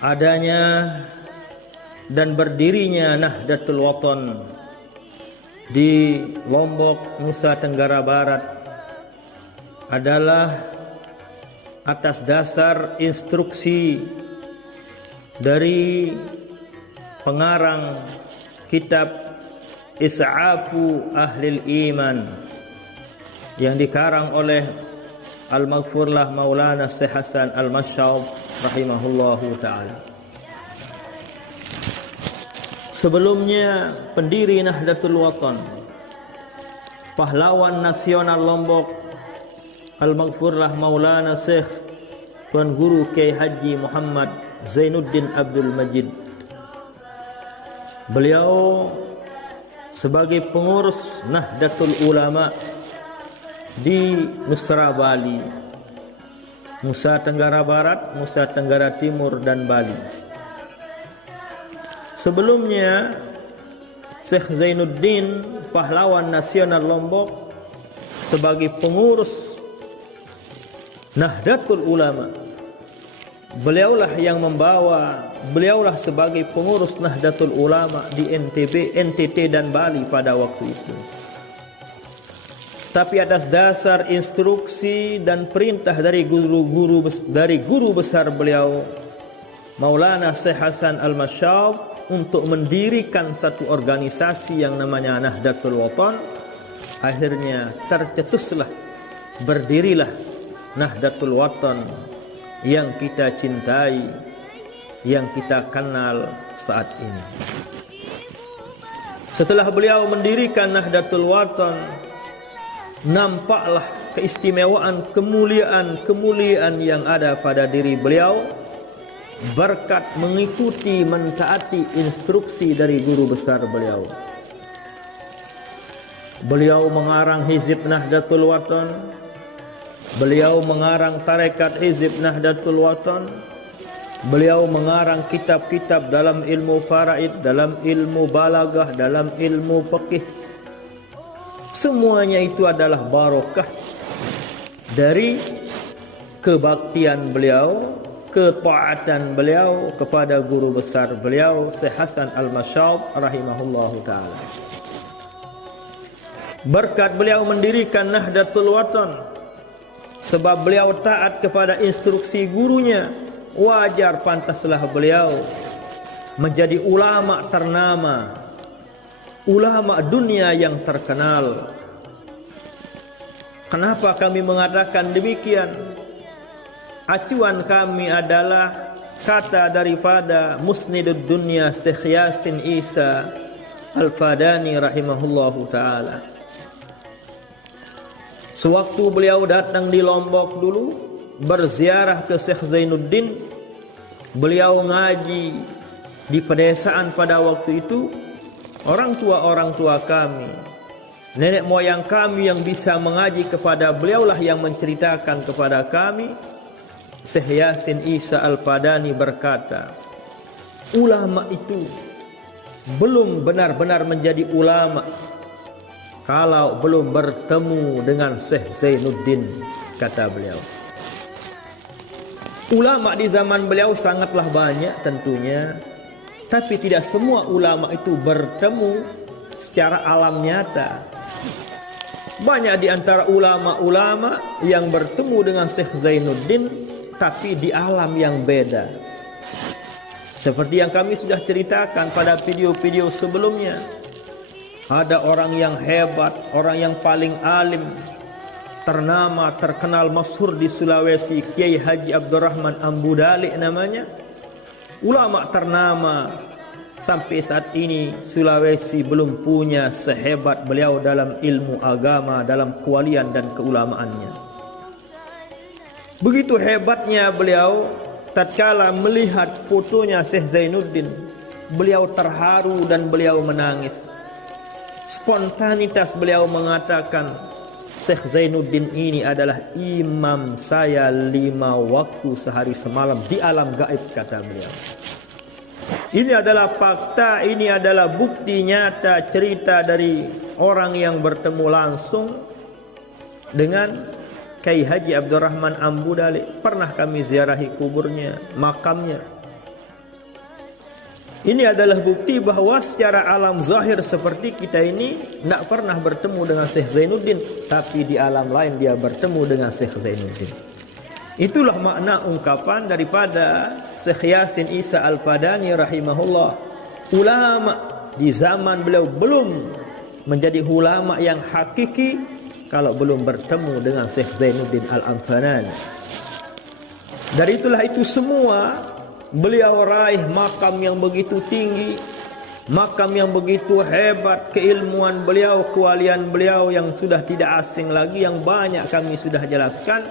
adanya dan berdirinya Nahdlatul Wathon di Lombok, Nusa Tenggara Barat adalah atas dasar instruksi dari pengarang kitab Is'afu Ahlil Iman yang dikarang oleh Al-Maghfurlah Maulana Syekh Hasan Al-Masyaub rahimahullahu ta'ala. Sebelumnya pendiri Nahdlatul Wathon, pahlawan nasional Lombok, Al-Maghfurlah Maulana Syekh Tuan Guru Kiai Haji Muhammad Zainuddin Abdul Majid. Beliau sebagai pengurus Nahdlatul Ulama di Nusra Bali, Nusa Tenggara Barat, Nusa Tenggara Timur, dan Bali. Sebelumnya Syekh Zainuddin, pahlawan nasional Lombok, sebagai pengurus Nahdlatul Ulama. Beliaulah sebagai pengurus Nahdlatul Ulama di NTB, NTT, dan Bali pada waktu itu. Tapi atas dasar instruksi dan perintah dari guru besar beliau, Maulana Syekh Hasan Al-Masyaub, untuk mendirikan satu organisasi yang namanya Nahdlatul Wathon, akhirnya berdirilah Nahdlatul Wathon yang kita cintai, yang kita kenal saat ini. Setelah beliau mendirikan Nahdlatul Wathon, nampaklah keistimewaan, kemuliaan yang ada pada diri beliau berkat mengikuti, mentaati instruksi dari guru besar beliau. Beliau mengarang Hizib Nahdlatul Wathon, beliau mengarang tarekat Hizib Nahdlatul Wathon, beliau mengarang kitab-kitab dalam ilmu faraid, dalam ilmu balaghah, dalam ilmu fiqih. Semuanya itu adalah barokah dari kebaktian beliau, ketaatan beliau kepada guru besar beliau, Syekh Hasan Al-Masyaub rahimahullahu ta'ala. Berkat beliau mendirikan Nahdlatul Wathon, sebab beliau taat kepada instruksi gurunya, wajar pantaslah beliau menjadi ulama ternama, ulama dunia yang terkenal. Kenapa kami mengatakan demikian? Acuan kami adalah kata daripada Musnidud Dunya Syekh Yasin Isa Al-Fadani rahimahullahu ta'ala. Sewaktu beliau datang di Lombok dulu, berziarah ke Syekh Zainuddin, beliau ngaji di pedesaan pada waktu itu. Orang tua kami, nenek moyang kami yang bisa mengaji kepada beliaulah yang menceritakan kepada kami. Syekh Yasin Isa Al-Fadani berkata, ulama itu belum benar-benar menjadi ulama kalau belum bertemu dengan Syekh Zainuddin, kata beliau. Ulama di zaman beliau sangatlah banyak tentunya, tapi tidak semua ulama itu bertemu secara alam nyata. Banyak di antara ulama-ulama yang bertemu dengan Syekh Zainuddin, tapi di alam yang beda. Seperti yang kami sudah ceritakan pada video-video sebelumnya. Ada orang yang hebat, orang yang paling alim, ternama, terkenal, masyhur di Sulawesi, Kiai Haji Abdurrahman Ambudalik namanya. Ulama ternama. Sampai saat ini Sulawesi belum punya sehebat beliau dalam ilmu agama, dalam kewalian dan keulamaannya. Begitu hebatnya beliau, tatkala melihat fotonya Syekh Zainuddin, beliau terharu dan beliau menangis. Spontanitas beliau mengatakan, Syekh Zainuddin ini adalah imam saya 5 waktu sehari semalam di alam gaib, kata beliau. Ini adalah fakta, ini adalah bukti nyata cerita dari orang yang bertemu langsung dengan Kiai Haji Abdurrahman Ambudalik. Pernah kami ziarahi kuburnya, makamnya. Ini adalah bukti bahwa secara alam zahir seperti kita ini tidak pernah bertemu dengan Syekh Zainuddin, tapi di alam lain dia bertemu dengan Syekh Zainuddin. Itulah makna ungkapan daripada Syekh Yasin Isa Al-Padani rahimahullah. Ulama di zaman beliau belum menjadi ulama yang hakiki kalau belum bertemu dengan Syekh Zainuddin Al-Amfanani. Dari itulah itu semua beliau raih makam yang begitu tinggi, makam yang begitu hebat, keilmuan beliau, kewalian beliau yang sudah tidak asing lagi, yang banyak kami sudah jelaskan.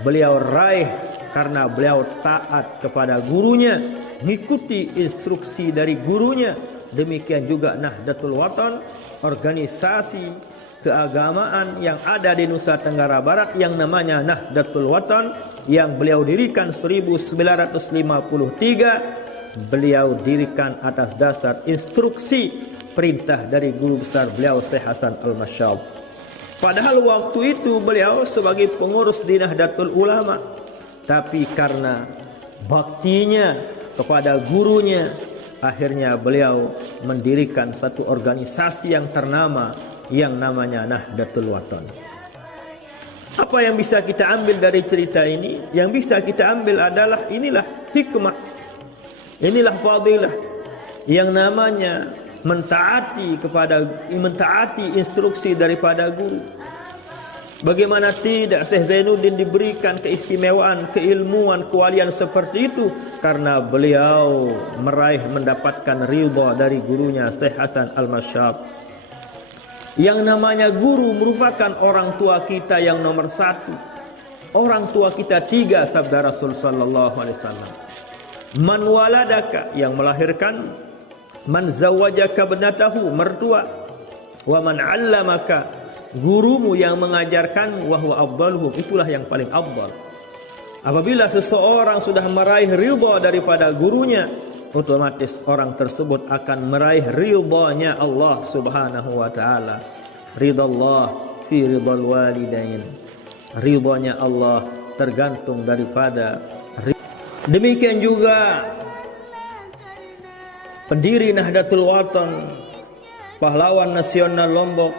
Beliau raih karena beliau taat kepada gurunya, mengikuti instruksi dari gurunya. Demikian juga Nahdlatul Watan, organisasi keagamaan yang ada di Nusa Tenggara Barat yang namanya Nahdlatul Watan, yang beliau dirikan 1953. Beliau dirikan atas dasar instruksi perintah dari guru besar beliau Syekh Hasan Al-Masyab. Padahal waktu itu beliau sebagai pengurus di Nahdlatul Ulama, tapi karena baktinya kepada gurunya, akhirnya beliau mendirikan satu organisasi yang ternama yang namanya Nahdlatul Watan. Apa yang bisa kita ambil dari cerita ini? Yang bisa kita ambil adalah inilah hikmah, inilah fadilah yang namanya mentaati instruksi daripada guru. Bagaimana tidak Syekh Zainuddin diberikan keistimewaan, keilmuan, kewalian seperti itu karena beliau mendapatkan ridha dari gurunya Syekh Hasan Al-Masyab. Yang namanya guru merupakan orang tua kita yang nomor satu. Orang tua kita tiga, sabda Rasul sallallahu alaihi wasallam. Man waladaka, yang melahirkan, man zawajaka benatahu, mertua, wa man 'allamaka, gurumu yang mengajarkan, wa huwa afdaluhum, itulah yang paling afdal. Apabila seseorang sudah meraih ridha daripada gurunya, otomatis orang tersebut akan meraih ridhanya Allah Subhanahu wa taala. Ridha Allah fi ridhal walidain. Ridhanya Allah tergantung daripada. Demikian juga pendiri Nahdlatul Watan, pahlawan nasional Lombok,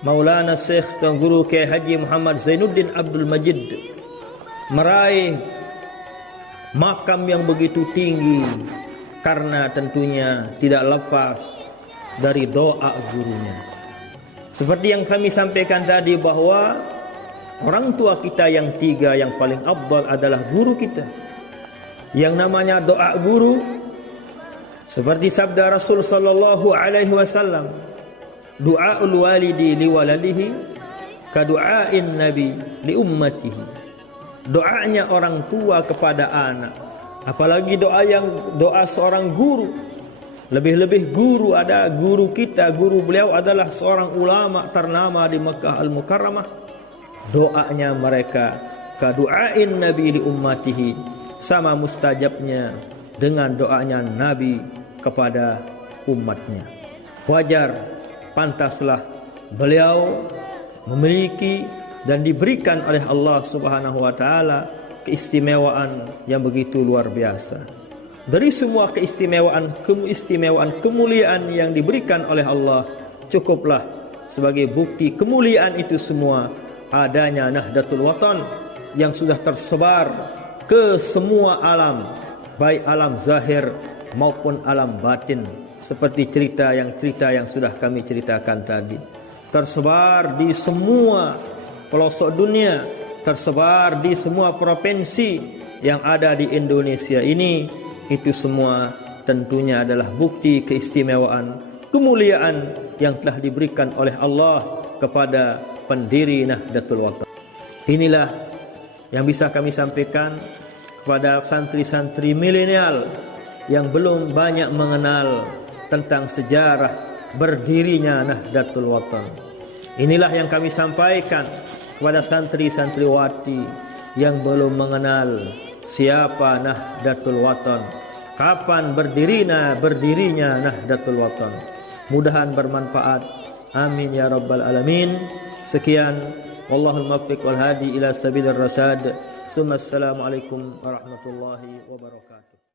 Maulana Syekh Tuan Guru Kiai Haji Muhammad Zainuddin Abdul Majid, meraih makam yang begitu tinggi karena tentunya tidak lepas dari doa gurunya. Seperti yang kami sampaikan tadi bahwa orang tua kita yang tiga yang paling afdal adalah guru kita. Yang namanya doa guru, seperti sabda Rasul sallallahu alaihi wasallam, du'aul walidi liwaladihi ka du'ain nabi li ummatihi. Doanya orang tua kepada anak, apalagi doa seorang guru, lebih-lebih guru, ada guru kita, guru beliau adalah seorang ulama ternama di Makkah Al-Mukarramah. Doanya mereka ka du'ain nabi li ummatihi, sama mustajabnya dengan doanya Nabi kepada umatnya. Wajar, pantaslah beliau memiliki dan diberikan oleh Allah Subhanahu wa taala keistimewaan yang begitu luar biasa. Dari semua keistimewaan, kemuliaan yang diberikan oleh Allah, cukuplah sebagai bukti kemuliaan itu semua adanya Nahdlatul Watan yang sudah tersebar ke semua alam, baik alam zahir maupun alam batin, seperti cerita yang sudah kami ceritakan tadi. Tersebar di semua pelosok dunia, tersebar di semua provinsi yang ada di Indonesia ini. Itu semua tentunya adalah bukti keistimewaan, kemuliaan yang telah diberikan oleh Allah kepada pendiri Nahdlatul Watan. Inilah yang bisa kami sampaikan kepada santri-santri milenial yang belum banyak mengenal tentang sejarah berdirinya Nahdlatul Watan. Inilah yang kami sampaikan kepada santri-santriwati yang belum mengenal siapa Nahdlatul Watan, kapan berdirinya Nahdlatul Watan. Mudahan bermanfaat. Amin ya rabbal alamin. Sekian, wallahul muwaffiq wal hadi ila sabilir rasyad. Assalamualaikum warahmatullahi wabarakatuh.